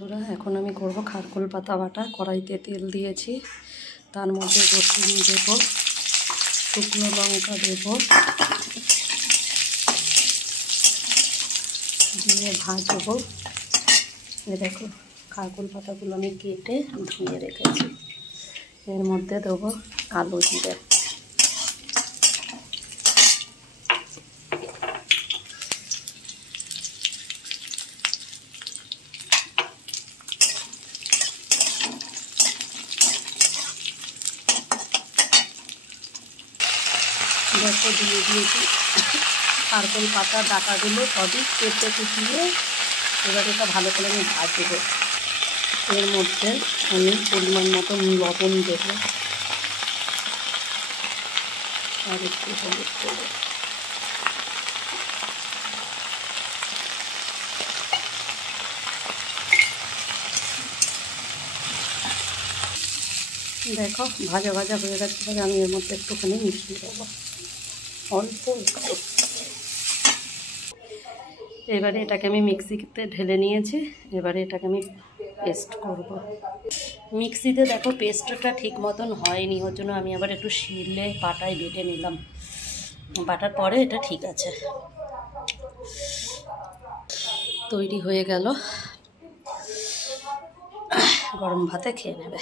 এখন আমি করব খারকুল পাতা বাটা। কড়াইতে তেল দিয়েছি, তার মধ্যে রসুন দেব, শুকনো লঙ্কা দেব, দিয়ে ভাজবো। দেখো খারকুল পাতাগুলো আমি কেটে ধুয়ে রেখেছি। এর মধ্যে দেবো আলু জিরে, দেখো দিয়ে দিয়েছি খারকুল পাতা ডাটাগুলো সবই কেটে কুচিয়ে। এবার এটা ভালো করে আমি ভাজবো। এর মধ্যে আমি পরিমাণ মতো লবণ দেবো আর একটু হলুদ দেবো। দেখো ভাজা ভাজা হয়ে গেছে, আমি এর মধ্যে একটুখানি মিশিয়ে দেবো, অল্প। এবারে এটাকে আমি মিক্সিতে ঢেলে নিয়েছি। এবারে এটাকে আমি পেস্ট করব। মিক্সিতে দেখো পেস্টটা ঠিক মতন হয়নি, ওর জন্য আমি আবার একটু শিলে পাটায় বেটে নিলাম। বাটার পরে এটা ঠিক আছে, তৈরি হয়ে গেল। গরম ভাতে খেয়ে নেবে।